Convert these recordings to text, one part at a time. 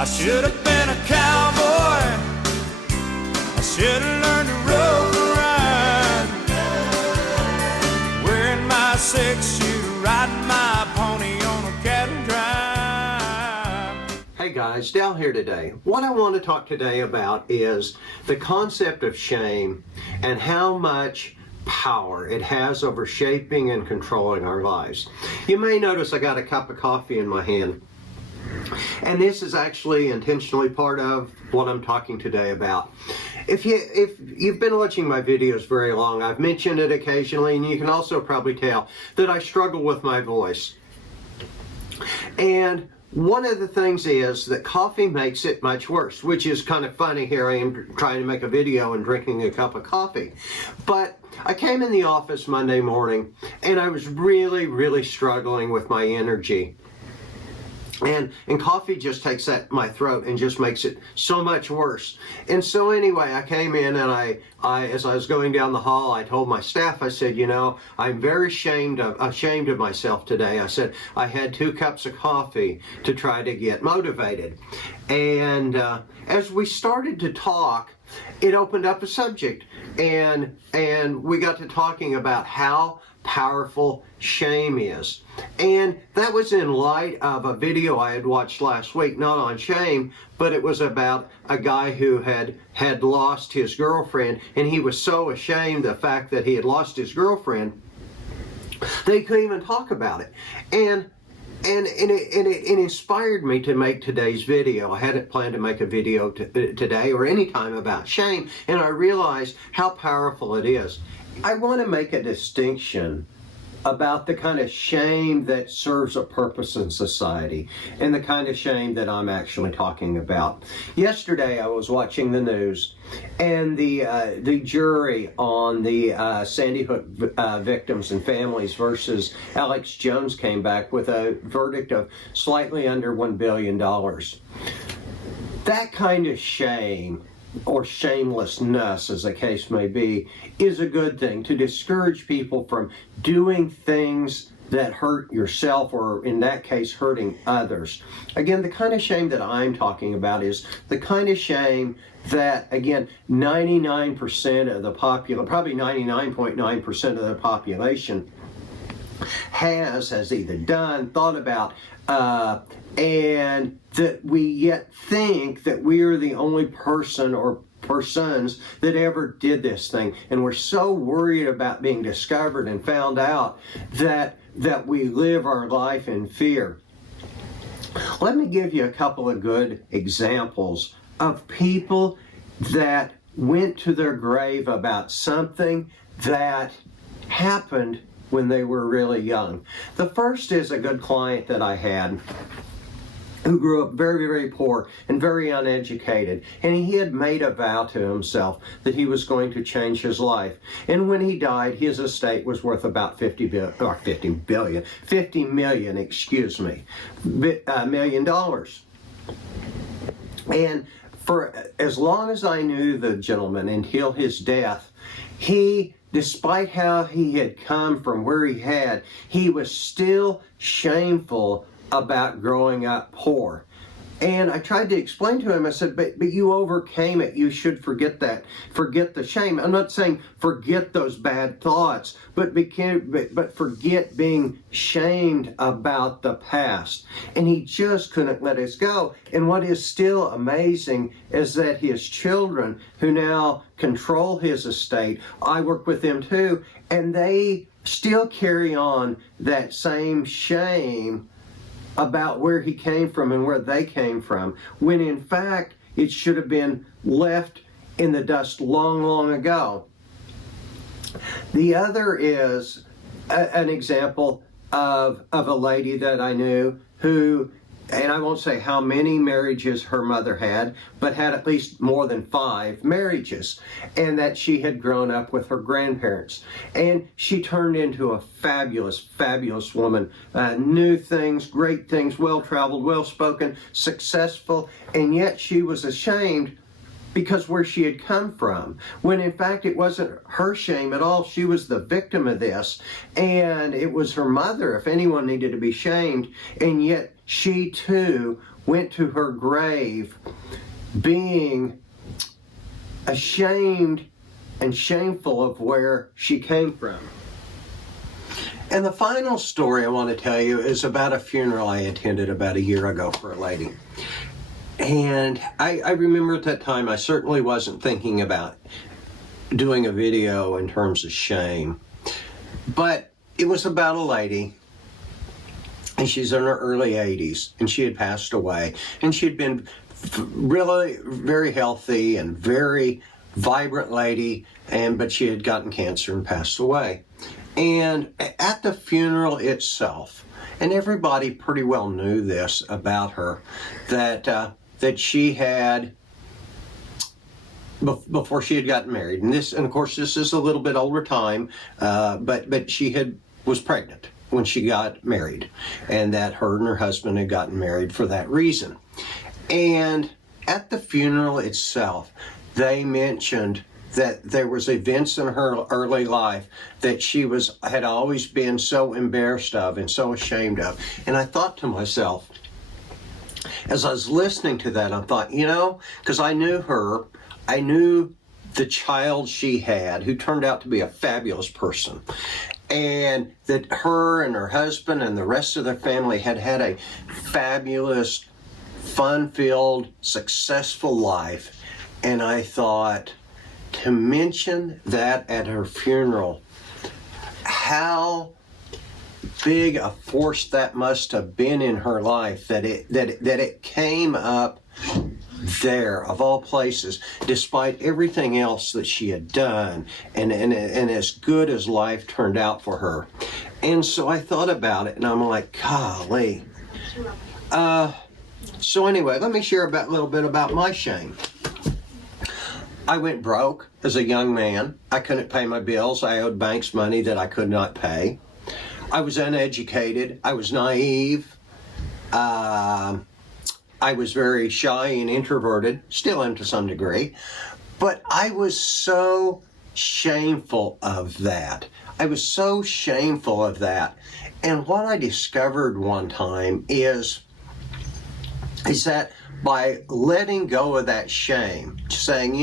I should have been a cowboy. I should have learned to rope and ride, wearing my 6-shoe, riding my pony on a cattle drive. Hey guys, Dal here today. What I want to talk today about is the concept of shame and how much power it has over shaping and controlling our lives. You may notice I got a cup of coffee in my hand. And this is actually intentionally part of what I'm talking today about. If you've been watching my videos very long, I've mentioned it occasionally, and you can also probably tell that I struggle with my voice. And one of the things is that coffee makes it much worse, which is kind of funny. Here I am trying to make a video and drinking a cup of coffee. But I came in the office Monday morning, and I was really struggling with my energy. And coffee just takes at my throat and just makes it so much worse. And so anyway, I came in and I as I was going down the hall, I told my staff, I said, you know, I'm very ashamed of myself today. I said, I had 2 cups of coffee to try to get motivated. And as we started to talk, it opened up a subject. And we got to talking about how powerful shame is. And that was in light of a video I had watched last week, not on shame, but it was about a guy who had lost his girlfriend, and he was so ashamed of the fact that he had lost his girlfriend that he couldn't even talk about it. And it inspired me to make today's video. I hadn't planned to make a video today or any time about shame, and I realized how powerful it is. I want to make a distinction about the kind of shame that serves a purpose in society and the kind of shame that I'm actually talking about. Yesterday I was watching the news, and the jury on the Sandy Hook victims and families versus Alex Jones came back with a verdict of slightly under $1 billion. That kind of shame, or shamelessness as the case may be, is a good thing to discourage people from doing things that hurt yourself, or in that case hurting others. Again, the kind of shame that I'm talking about is the kind of shame that, again, 99% of the population, probably 99.9% of the population has either done, thought about, and that we yet think that we are the only person or persons that ever did this thing. And we're so worried about being discovered and found out that we live our life in fear. Let me give you a couple of good examples of people that went to their grave about something that happened when they were really young. The first is a good client that I had who grew up very poor and very uneducated, and he had made a vow to himself that he was going to change his life. And when he died, his estate was worth about $50 million. And for as long as I knew the gentleman until his death, despite how he had come from where he was still shameful about growing up poor. And I tried to explain to him, I said, but you overcame it. You should forget that. Forget the shame. I'm not saying forget those bad thoughts, but forget being shamed about the past. And he just couldn't let us go. And what is still amazing is that his children, who now control his estate, I work with them too, and they still carry on that same shame about where he came from and where they came from, when in fact it should have been left in the dust long ago. The other is an example of a lady that I knew who, and I won't say how many marriages her mother had, but had at least more than 5 marriages, and that she had grown up with her grandparents. And she turned into a fabulous woman, knew things, great things, well-traveled, well-spoken, successful, and yet she was ashamed because where she had come from, when in fact it wasn't her shame at all. She was the victim of this, and it was her mother, if anyone needed to be shamed, and yet she too went to her grave being ashamed and shameful of where she came from. And the final story I want to tell you is about a funeral I attended about a year ago for a lady. And I remember at that time I certainly wasn't thinking about doing a video in terms of shame. But it was about a lady, and she's in her early 80s, and she had passed away. And she had been really very healthy and very vibrant lady, but she had gotten cancer and passed away. And at the funeral itself, and everybody pretty well knew this about her, that she had, before she had gotten married, and of course this is a little bit older time, but she was pregnant when she got married, and that her and her husband had gotten married for that reason. And at the funeral itself, they mentioned that there was events in her early life that she had always been so embarrassed of and so ashamed of. And I thought to myself, as I was listening to that, I thought, because I knew her, I knew the child she had, who turned out to be a fabulous person, and that her and her husband and the rest of their family had had a fabulous, fun-filled, successful life. And I thought, to mention that at her funeral, how big a force that must have been in her life, that it came up there, of all places, despite everything else that she had done, and as good as life turned out for her. And so I thought about it, and I'm like, golly. So anyway, let me share a little bit about my shame. I went broke as a young man. I couldn't pay my bills. I owed banks money that I could not pay. I was uneducated. I was naive. I was very shy and introverted, still am to some degree. But I was so shameful of that. I was so shameful of that. And what I discovered one time is that by letting go of that shame, saying,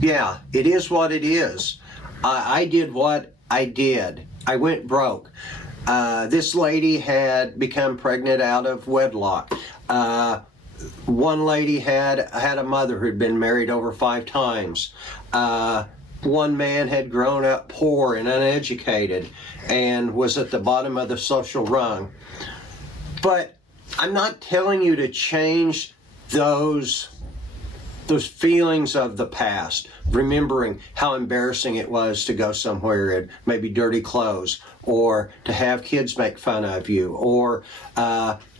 yeah, it is what it is. I did what I did. I went broke. This lady had become pregnant out of wedlock. One lady had a mother who'd been married over 5 times. One man had grown up poor and uneducated and was at the bottom of the social rung. But I'm not telling you to change those feelings of the past, remembering how embarrassing it was to go somewhere in maybe dirty clothes, or to have kids make fun of you, or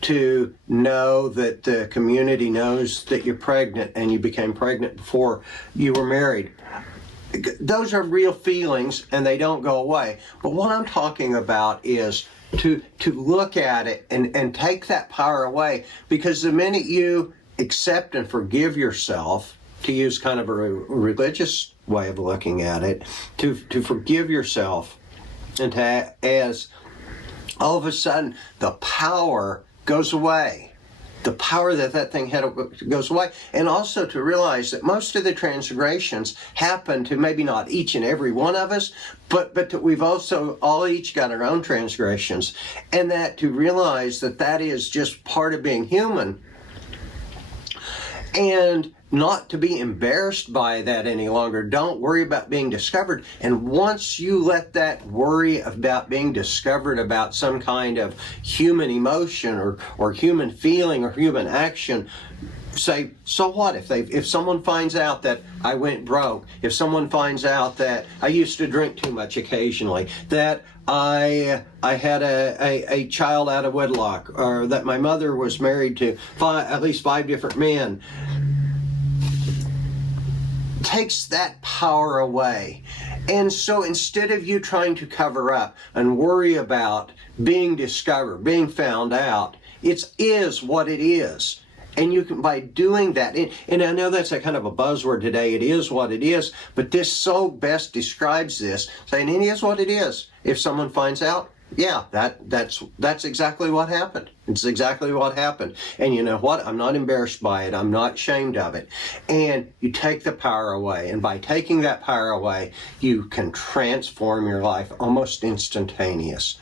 to know that the community knows that you're pregnant and you became pregnant before you were married. Those are real feelings and they don't go away. But what I'm talking about is to look at it and take that power away, because the minute you accept and forgive yourself, to use kind of a religious way of looking at it, to forgive yourself, and as all of a sudden the power goes away. The power that thing had goes away. And also to realize that most of the transgressions happen to maybe not each and every one of us, but that we've also all each got our own transgressions. And that to realize that is just part of being human. And not to be embarrassed by that any longer. Don't worry about being discovered. And once you let that worry about being discovered about some kind of human emotion or human feeling or human action, say, so what? If someone finds out that I went broke, if someone finds out that I used to drink too much occasionally, that I had a child out of wedlock, or that my mother was married to at least 5 different men, takes that power away. And so instead of you trying to cover up and worry about being discovered, being found out, it is what it is. And you can, by doing that, and I know that's a kind of a buzzword today, it is what it is, but this so best describes this, saying it is what it is. If someone finds out, Yeah, that's exactly what happened. It's exactly what happened. And you know what? I'm not embarrassed by it. I'm not ashamed of it. And you take the power away. And by taking that power away, you can transform your life almost instantaneous.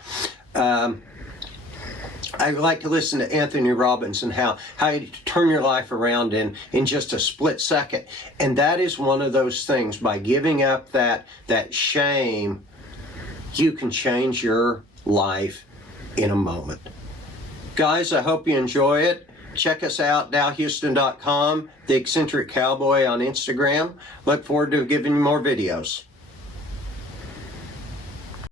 I like to listen to Anthony Robbins and how you turn your life around in just a split second. And that is one of those things. By giving up that shame, you can change your life in a moment. Guys, I hope you enjoy it. Check us out, DowHouston.com, The Eccentric Cowboy on Instagram. Look forward to giving you more videos.